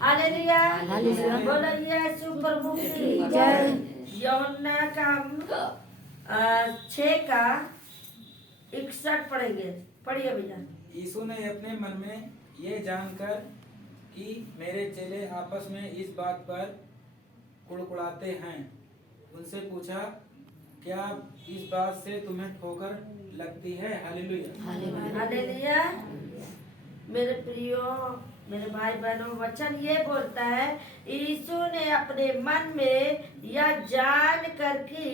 Hallelujah hallelujah. बोलो यीशु प्रभु की जय। यूहन्ना का हम 6 का 61 पढ़ेंगे। पढ़िए भैया। यीशु ने अपने मन में ये जानकर कि मेरे चेले आपस में इस बात पर कुड़कुड़ाते हैं, उनसे पूछा, क्या इस बात से तुम्हें ठोकर लगती है? हालेलुया। हालेलुया। मेरे प्रियो, मेरे भाई बहनों, वचन ये बोलता है यीशु ने अपने मन में यह जान कर कि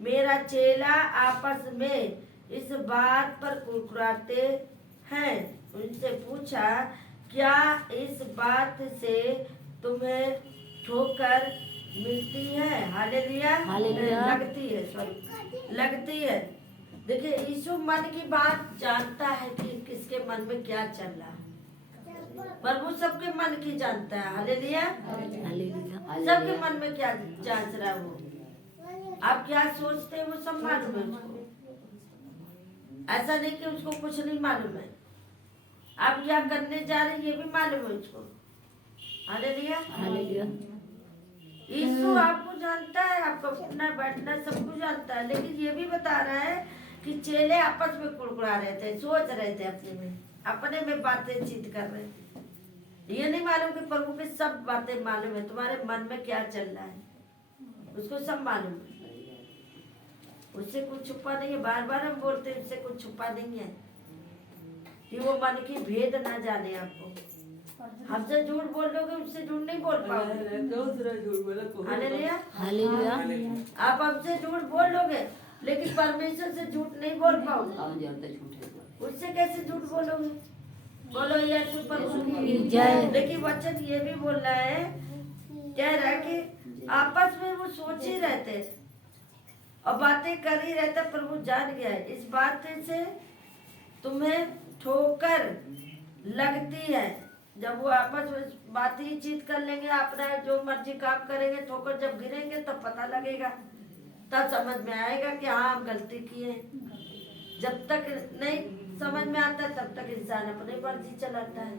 मेरा चेला आपस में इस बात पर कुड़कुड़ाते हैं, उनसे पूछा, क्या इस बात से तुम्हें ठोकर मिलती है? हालेलुया। हालेलुया। लगती है, सॉरी, लगती है। देखिए यीशु मन की बात जानता है कि किसके मन में क्या चल रहा है। प्रभु सबके मन की जानता है। हालेलुया। हालेलुया। सबके मन में क्या जांच रहा है वो। आप क्या सोचते हैं वो सब मालूम है उसको। ऐसा नहीं कि उसको कुछ नहीं मालूम है। आप क्या करने जा रहे हैं ये भी मालूम है उसको। हालेलुया। हालेलुया। यीशु आपको जानता है, आपका उठना बैठना सब कुछ जानता है, लेकिन ये भी बता रहा है कि चेले आपस में कुड़कुड़ा रहे थे, सोच रहे थे अपने में बातें चित कर रहे थे। ये नहीं मालूम कि प्रभु की सब बातें मालूम है, तुम्हारे मन में क्या चल रहा है उसको सब मालूम है। उससे कुछ छुपा नहीं है। बार बार हम बोलते हैं उससे कुछ छुपा नहीं है कि वो मन की भेद ना जाने। आपको हमसे झूठ बोल लोगे, उससे झूठ नहीं बोल पाओगे। हालेलुया। हालेलुया। आप हमसे झूठ बोल लोगे लेकिन परमेश्वर से झूठ नहीं बोल पाओगे। उससे कैसे झूठ बोलोगे? बोलो यीशु प्रभु की जय। लेकिन वचन ये भी बोल रहा है, कह रहा है कि आपस में वो सोच ही रहते और बातें कर ही रहते। प्रभु जान गया है इस बात से तुम्हें ठोकर लगती है। जब वो आपस में बात ही चीत कर लेंगे, अपना जो मर्जी काम करेंगे, ठोकर जब गिरेंगे तब पता लगेगा, तब समझ में आएगा कि हाँ हम गलती किए। जब तक नहीं समझ में आता तब तक इंसान अपनी मर्जी चलाता है,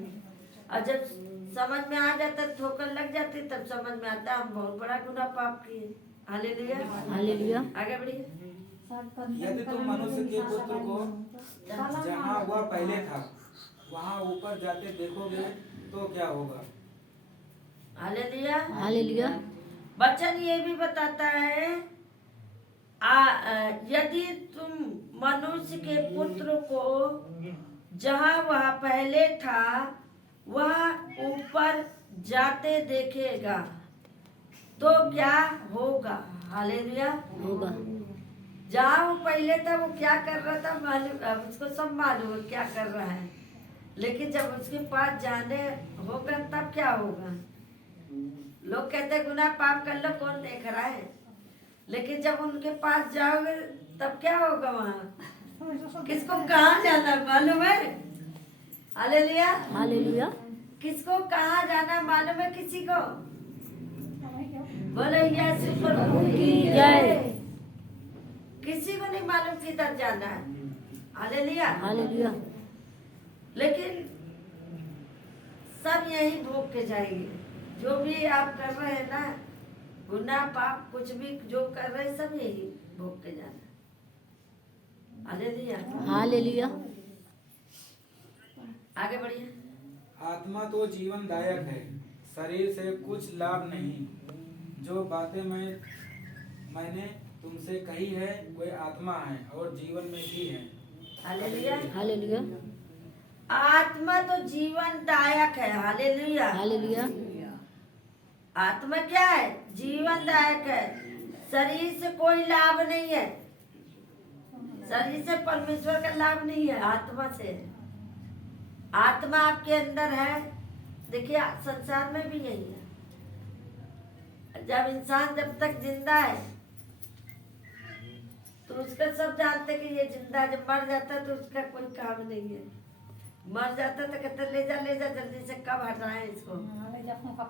और जब समझ में आ जाता ठोकर लग जाती तब समझ में आता हम बहुत बड़ा गुनाह पाप किए। हालेलुया। हालेलुया। आगे बढ़िए। यदि तुम मनुष्य के पुत्र को जहाँ वह पहले था वहाँ ऊपर जाते देखोगे तो क्या होगा? हालेलुया। हालेलुया। वचन ये भी बताता है यदि तुम मनुष्य के पुत्र को जहाँ वह पहले था वह ऊपर जाते देखेगा तो क्या होगा? हालेलुया। होगा। जहाँ वो पहले था वो क्या कर रहा था मालूम, उसको सब मालूम है क्या कर रहा है, लेकिन जब उसके पास जाने होगा तब क्या होगा? लोग कहते हैं गुनाह पाप कर लो, कौन देख रहा है, लेकिन जब उनके पास जाओगे तब क्या होगा? वहाँ किसको कहाँ जाना मालूम है? हालेलुया। हालेलुया। किसको कहाँ जाना मालूम है? किसी को? बोलो यीशु प्रभु की जय। किसी को नहीं मालूम किधर जाना है। हालेलुया। हालेलुया। लेकिन सब यही भोग के जाएंगे। जो भी आप कर रहे हैं ना, गुनाह पाप कुछ भी जो कर रहे हैं सब यही भोग के जाना। हालेलुया। हालेलुया। आगे बढ़िए। आत्मा तो जीवनदायक है, शरीर से कुछ लाभ नहीं। जो बातें मैंने तुमसे कही है वे आत्मा है और जीवन में भी है। हालेलुया। हालेलुया। आत्मा तो जीवनदायक है। हालेलुया। हालेलुया। आत्मा क्या है? जीवनदायक है। शरीर से कोई लाभ नहीं है। शरीर से परमेश्वर का लाभ नहीं है, आत्मा से है। आत्मा आपके अंदर है। देखिए संसार में भी यही है। जब इंसान जब तक जिंदा है तो उसका सब जानते कि ये जिंदा, जब मर जाता है तो उसका कोई काम नहीं है। मर जाता तो कहते ले जा जल्दी से, कब हटाएं इसको,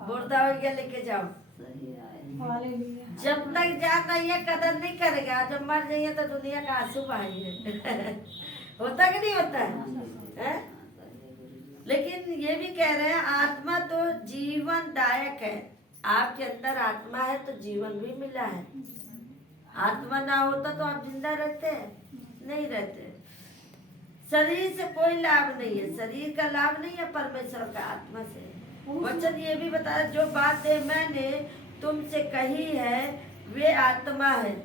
मुर्दा हो गया लेके जाओ। जब तक जान नहीं है कदर नहीं करेगा, जब मर जाइए तो दुनिया का आंसू बहाइए। होता कि नहीं होता है? लेकिन ये भी कह रहे हैं आत्मा तो जीवनदायक है। आपके अंदर आत्मा है तो जीवन भी मिला है। आत्मा ना होता तो आप जिंदा रहते हैं? नहीं रहते। शरीर से कोई लाभ नहीं है, शरीर का लाभ नहीं है, परमेश्वर का आत्मा से। वचन ये भी बताया जो बातें मैंने तुमसे कही है वे आत्मा है।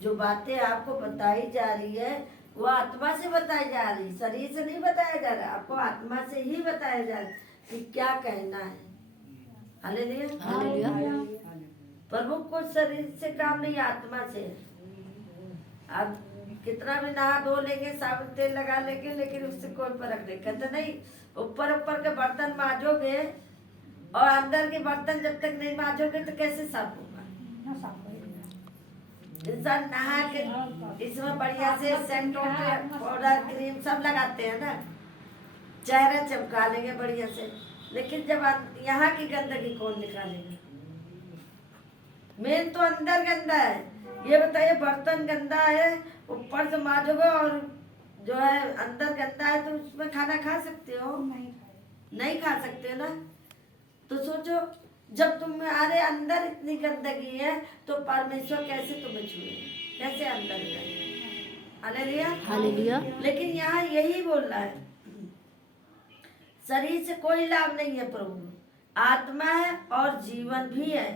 जो बातें आपको बताई जा रही है वो आत्मा से बताई जा रही है, शरीर से नहीं बताया जा रहा। आपको आत्मा से ही बताया जा रहा है कि क्या कहना है। हालेलुया। हालेलुया। प्रभु को शरीर से काम नहीं, आत्मा से। आप कितना भी नहा धो लेंगे, साबुन तेल लगा लेंगे, लेकिन उससे कोई फर्क नहीं। कहते नहीं ऊपर ऊपर के बर्तन मांजोगे और अंदर के बर्तन जब तक नहीं मांजोगे तो कैसे साफ होगा? इंसान नहा के इसमें बढ़िया से सेंट पाउडर क्रीम सब लगाते हैं ना, चेहरा चमका लेंगे बढ़िया से, लेकिन जब यहाँ की गंदगी कौन निकालेगा? मेन तो अंदर गंदा है। ये बताइए बर्तन गंदा है, ऊपर से मांजोगे और जो है अंदर गंदा है तो उसमें खाना खा सकते हो? नहीं खा सकते हो ना। तो सोचो जब तुम्हारे अंदर इतनी गंदगी है तो परमेश्वर कैसे तुम्हें छुएगा? कैसे अंदर जाएगा? हालेलुया। हालेलुया। लेकिन यहाँ यही बोल रहा है शरीर से कोई लाभ नहीं है प्रभु, आत्मा है और जीवन भी है।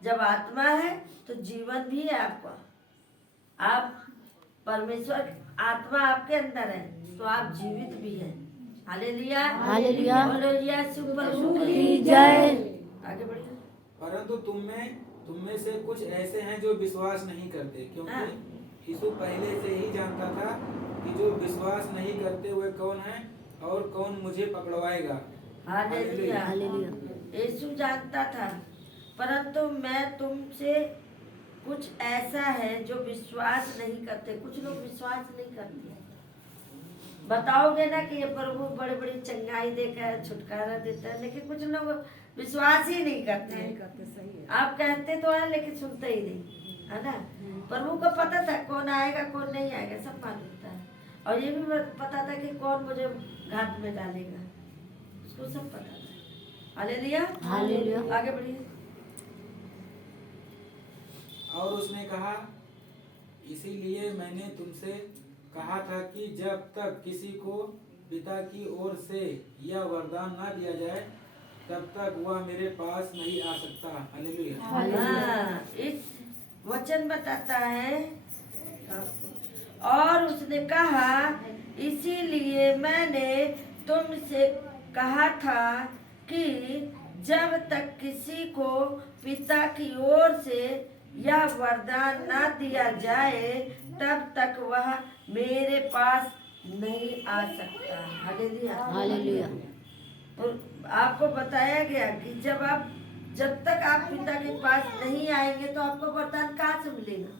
जब आत्मा है तो जीवन भी है आपका। आप परमेश्वर आत्मा आपके अंदर है तो आप जीवित भी हैं। हालेलुया। हालेलुया। बोलो यीशु प्रभु की जय। आगे बढ़िए। परंतु तुम में से कुछ ऐसे हैं जो विश्वास नहीं करते, हाँ। क्योंकि यीशु पहले से ही जानता था कि जो विश्वास नहीं करते वे कौन हैं और कौन मुझे पकड़वाएगा। हालेलुया। हालेलुया। यीशु जानता था, परंतु मैं तुमसे कुछ ऐसा है जो विश्वास नहीं करते। कुछ लोग विश्वास नहीं करते। बताओगे ना कि ये प्रभु बड़ी बड़ी चंगाई देकर छुटकारा देता है, लेकिन कुछ लोग विश्वास ही नहीं करते हैं। आप कहते तो हैं लेकिन सुनते ही नहीं, है ना। प्रभु को पता था कौन आएगा कौन नहीं आएगा, सब मालूम था। और ये भी पता था कि कौन मुझे घाट में डालेगा, उसको सब पता था। हालेलुया। हालेलुया। आगे बढ़िए। और उसने कहा इसीलिए मैंने तुमसे कहा था कि जब तक किसी को पिता की ओर से यह वरदान ना दिया जाए तब तक वह मेरे पास नहीं आ सकता। हालेलुया। हाँ, इस वचन बताता है और उसने कहा इसीलिए मैंने तुमसे कहा था कि जब तक किसी को पिता की ओर से यह वरदान ना दिया जाए तब तक वह मेरे पास नहीं आ सकता। हालेलुया। हालेलुया। तो आपको बताया गया कि जब तक आप पिता के पास नहीं आएंगे तो आपको वरदान कहाँ से मिलेगा?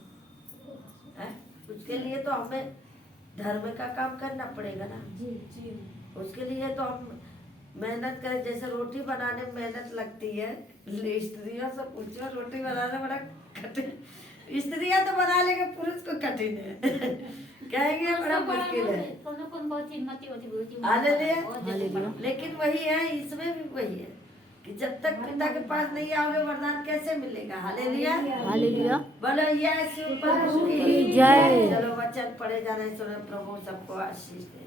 है? उसके लिए तो हमें धर्म का काम करना पड़ेगा ना। उसके लिए तो हम मेहनत करें। जैसे रोटी बनाने में मेहनत लगती है, स्त्रियों से पूछो रोटी बनाना बड़ा कठिन। स्त्रियां तो बना लेंगे, पुरुष को कठिन है। कहेंगे बड़ा मुश्किल है। हालेलुया। लेकिन वही है, इसमें भी वही है कि जब तक पिता के पास नहीं आओगे वरदान कैसे मिलेगा? हालेलुया। हालेलुया। बोलो यीशु प्रभु की जय। चलो वचन पढ़े जाने सुनो। प्रभु सबको आशीष दे।